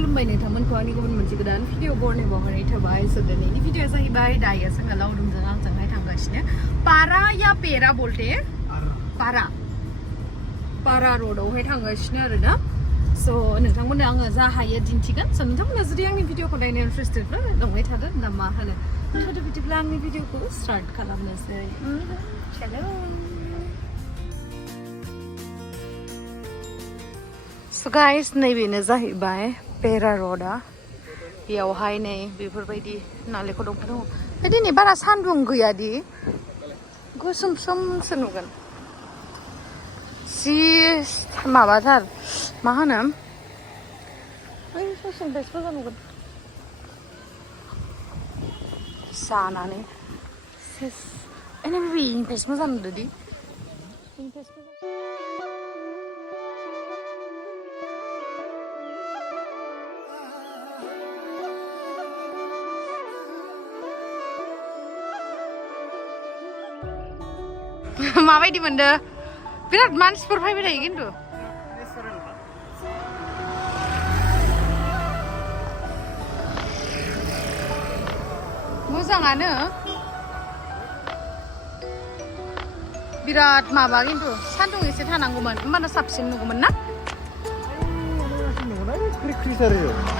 खुलुमबाय नोंथांमोनखौ आंनि गुबुन मोनसे गोदान भिडिअ बरनायबावनाय थाबाय स' दिनैनि भिडिअआ जाहैबाय दायो जोङो लावदुमजों आंजोंहाय थांगासिनो पारा या पेरा बोलते पारा रोडआवहाय थांगासिनो आरोना स' नोंथांमोननो आङो जा हायो दिन्थिगोन स' नोंथांमोना जुदि आंनि भिडिअखौ नायनो इन्टारेस्टेडब्ला दंबाय थादो ना मा होनो थ' बिदिब्ला आंनि भिडिअखौ स्टार्ट खालामनोसै चलो स' गाइस नैबेनो जाहैबाय पेरा रोडआ बेयावहाय नै बेफोरबायदि नालेंखर दंफां दङ दिनै बारा सान्दुं गैयादि गोसोम सोमसो नुगोन जि माबाथार मा होनो ओइ ससेनिफ्रायसो मोजां नुगोन जानानै सेस एने बेनिफ्रायसो मोजां नुदो दि बेनिफ्रायसो मोजां माबायदि मोनदो बिराद मानसिफोर फैबाय थायो खिन्थु मोजाङानो बिराद माबा खिन्थु सान्दुं एसे थानांगौमोन होमबाना साबसिन नुगौमोन ना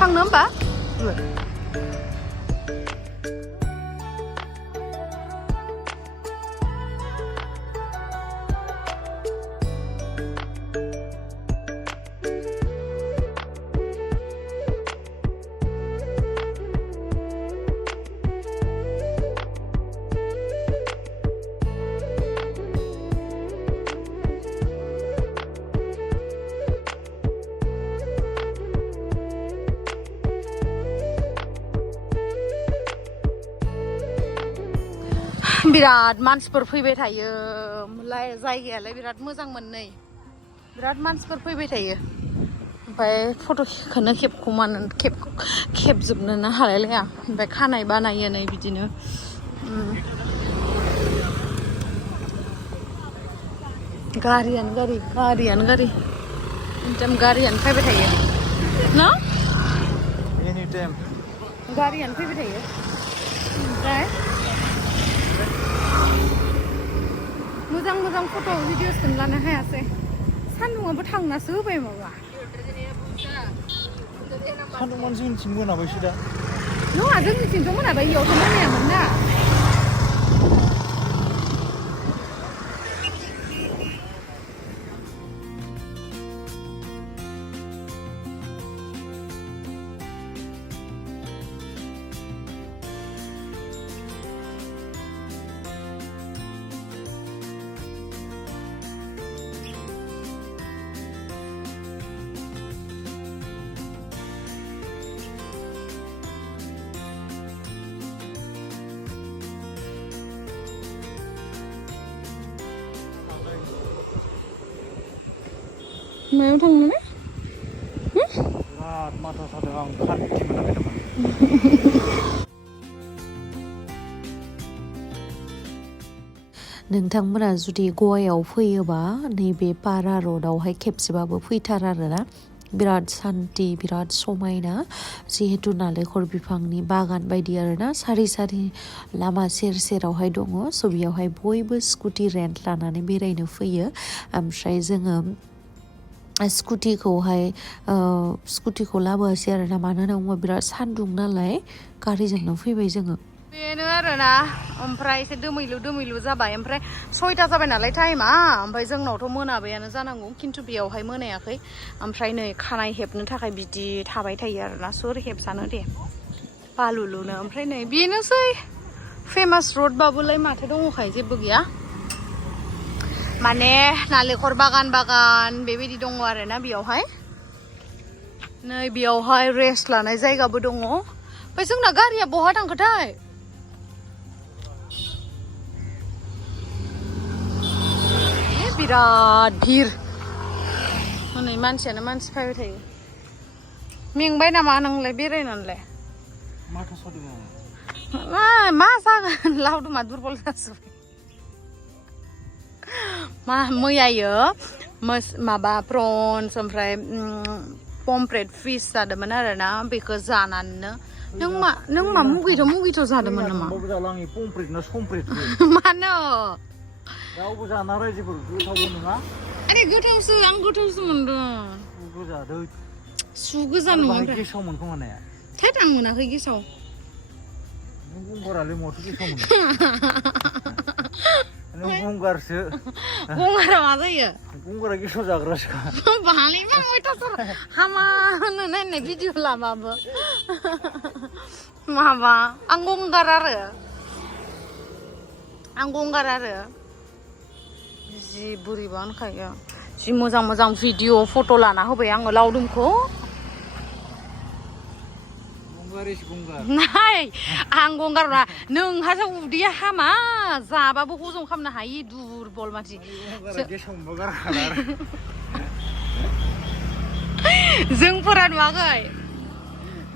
थांनो होमबा बिराद मानसिफोर फैबाय थायो जायगायालाय बिराद मोजां मोननै बिराद मानसिफोर फैबाय थायो ओमफ्राय फट'खौनो खेबजोबनोनो हालायलाया ओमफ्राय खानाय बानायो नै बिदिनो गारियानो गारि एकदम गारियानो फैबाय थायो ना गारियानो फैबाय थायो ओमफ्राय मोजां फट' भिडिअसखौनो लानो हायासै सान्दुंआबो थांनासो होबाय माबा सान्दुंआनो जोंनिथिं मोनाबायसो दा नङा जोंनिथिंथ' मोनाबाय इयावथ' मोनायामोन ना मायाव थांनो ना बिराद माथा सादों आं खान्थि मोनाखै नामा नोंथांमोना जुदि गवायाव फैयोबा नैबे पारा रोडआवहाय खेबसेबाबो फैथार आरोना बिराद सान्ति बिराद समायना जिहेतु नालेंखर बिफांनि बागान बायदि आरोना सारि लामा सेरावहाय दङ स' बेयावहाय बयबो स्कुटि रेन्ट लानानै बेरायनो फैयो ओमफ्राय जोङो स्कुटिखौ लाबोआसै आरोना मानो होनना बुङोबा बिराद सान्दुं नालाय गारिजोंनो फैबाय जोङो बेनो आरोना ओमफ्राय एसे दोमैलु जाबाय ओमफ्राय 6ता जाबाय नालाय टाइमा ओमफ्राय जोंनावथ' मोनाबायानो जानांगौ खिन्थु बेयावहाय मोनायाखै ओमफ्राय नै खानाय हेबनो थाखाय बिदि थाबाय थायो आरोना सोर हेबसानो दे बालुलुनो ओमफ्राय नै बेनोसै फेमास रडबाबोलाय माथो दङखाय जेबो गैया माने नालेंखर बागान बेबायदि दङ आरोना बेयावहाय नै बेयावहाय रेस्ट लानाय जायगाबो दङ ओमफ्राय जोंना गारिया बहा थांखोथाय बिराद भिर हनै मानसियानो मानसि फैबाय थायो मेंबाय नामा नोंलाय बेरायनानैलाय माथा सादों मा जागोन लावदुमा दुरबल जाजोब्बाय मैयायो माबा प्रन्स ओमफ्राय पमफ्रेट फिस जादोंमोन आरो ना बेखौ जानानैनो नों मा मुगिथ' जादोंमोन नामा जालाङि पमफ्रेट ना समफ्रेट मानो रावबो जाना रायजोफोर गोथावबो नङा अरे गोथावसो आं गोथावसो मोनदों गोजादो सु गोजा नङा ओमफ्राय गेसाव मोनखोमानाया थैद आं मोनाखै गेसाव नों गंगारालै माथो गेसाव मोनो नों गंगारसो गंगारा मा जायो गंगारा गेसाव जाग्रासोखा बाहाय मा अयथासार हामा होनो नायनाय भिडिअ लाबाबो माबा आं गंगार आरो जि बोरैबा होनखायो जि मोजां भिडिअ फट' लाना होबाय आङो लावदुमखौ नाय आं गंगार ना नोंहासो उदैया हामा जाबाबो हजम खालामनो हायि दुरबल मानसि जोंफोरा नुवाखै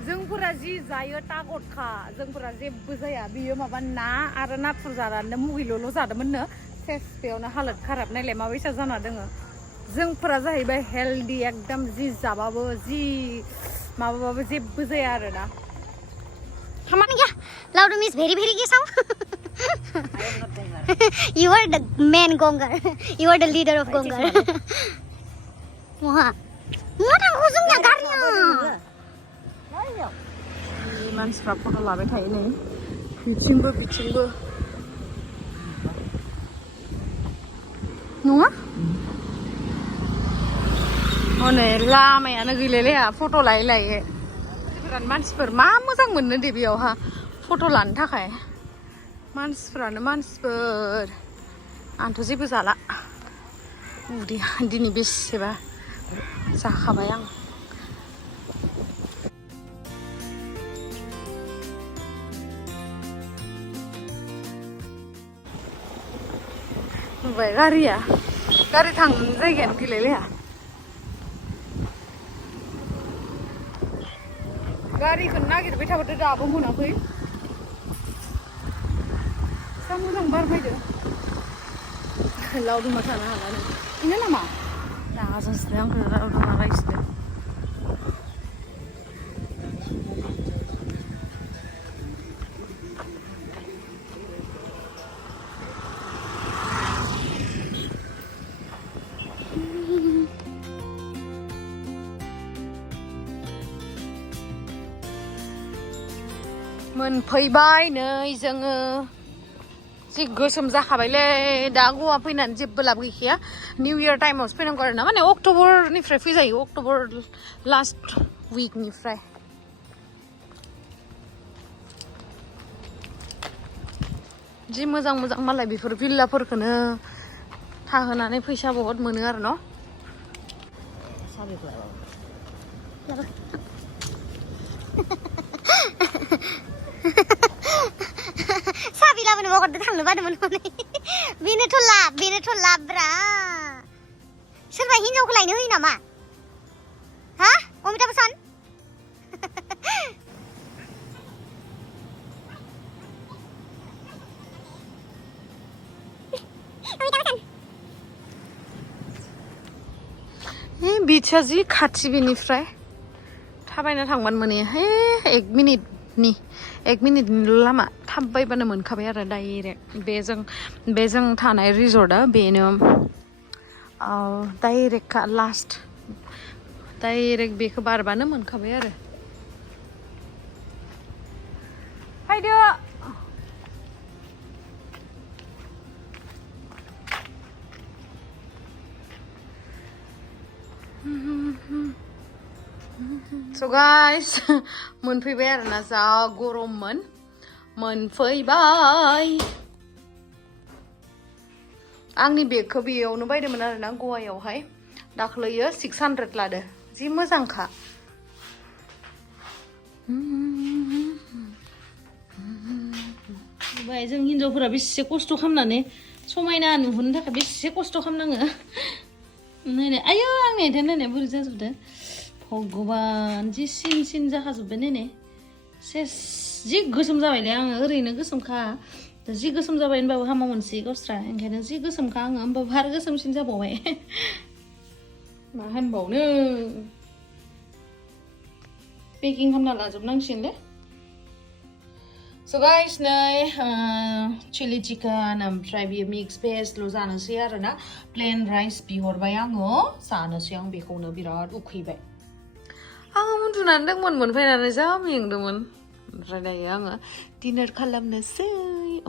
जोंफोरा जि जायो तागतखा जोंफोरा जेबो जाया बियो माबा ना आरो नाथुर जानानै मुगिल'ल' जादोंमोननो सेस बेयावनो हालत खाराब नायलाय माबायसा जाना दोङो जोंफोरा जाहैबाय हेल्दी एकदम जि जाबाबो जि माबाबाबो जेबो जाया आरोना खामानि गैया लावदुम इज भेरी गेसाव you are the main gongar you are the leader of gongar wah mana hujungnya garnya मानसिफ्रा फट' लाबाय थायो नै बिथिंबो नङा हनै लामायानो गैलायलाया फट' लायै बिराद मानसिफोर मा मोजां मोननो दे बेयावहा फट' लानो थाखाय मानसिफोर आंथ' जेबो जाला उदैया दिनै बेसेबा जाखाबाय आं नुबाय गारि थांनो जायगायानो गैलायलाया गारिखौनो नागिरबाय थाबाथ' दाबो मोनाखै जा मोजां बार फैदो लावदुमा थानो हाला नों बेनो नामा रागाजोंसो आंखौ लावदुमा रायसिदों मोनफैबाय नै जोङो जि गोसोम जाखाबायलै दा गवा फैनानै जेबो लाब गैखाया निउ इयार टाइमावसो फैनांगौ आरो ना माने अक्ट'बरनिफ्राय फैजायो अक्ट'बर लास्ट उइकनिफ्राय जि मोजां मालाय बेफोर भिल्लाफोरखौनो थाहोनानै फैसा बहुत मोनो आरो न' साबि लाबोनो बावगारदों थांनो बादोंमोन बेनोथ' लाबब्रा सोरबा हिनजावखौ लायनो होयो नामा हा अमिताभ बच्चन बिथिया जि खाथि बेनिफ्राय थाबायना थांबानो मोनो हे 1 मिनिटनि लामा थाबायबानो मोनखाबाय आरो डाइरेक्ट बेजों थानाय रिजर्टआ बेनो डाइरेक्ट लास्ट डाइरेक्ट बेखौ बारबानो मोनखाबाय आरो फायदो So guys, मोनफैबाय आरोना जा गरममोन मोनफैबाय आंनि बेगखौ बेयावनो बायदोंमोन आरोना गवायावहाय दाख्लैयो 600 लादो जि मोजांखा जों हिनजावफोरा बेसे खस्थ' खालामनानै समायना नुहोनो थाखाय बेसे खस्थ' खालामनाङो नायनाय आयौ आंनि आथिं नायनाय बोरै जाजोबदों भगबान जि सिन जाखाजोब्बाय नायनाय सेस जि गोसोम जाबायलै आङो ओरैनो गोसोमखा जि गोसोम जाबाय होनबाबो हामा मोनसै गावस्रा ओंखायनो जि गोसोमखा आङो होमबाबो आरो गोसोमसिन जाबावबाय मा होनबावनो पेकिं खालामना लाजोबनांसिगोनलै So guys, नै chili chicken ओमफ्राय बियो मिक्स भेजल' जानोसै आरोना प्लेन राइस बिहरबाय आङो जानोसै आं बेखौनो बिराद उखैबाय आङो उन्दुनानै दंमोन मोनफैनानै जा मेंदोंमोन ओमफ्राय दायो आङो डिनार खालामनोसै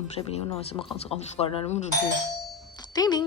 ओमफ्राय बेनि उनावसो मोखां सोखां फुगारनानै उन्दुनोसै टिं टिं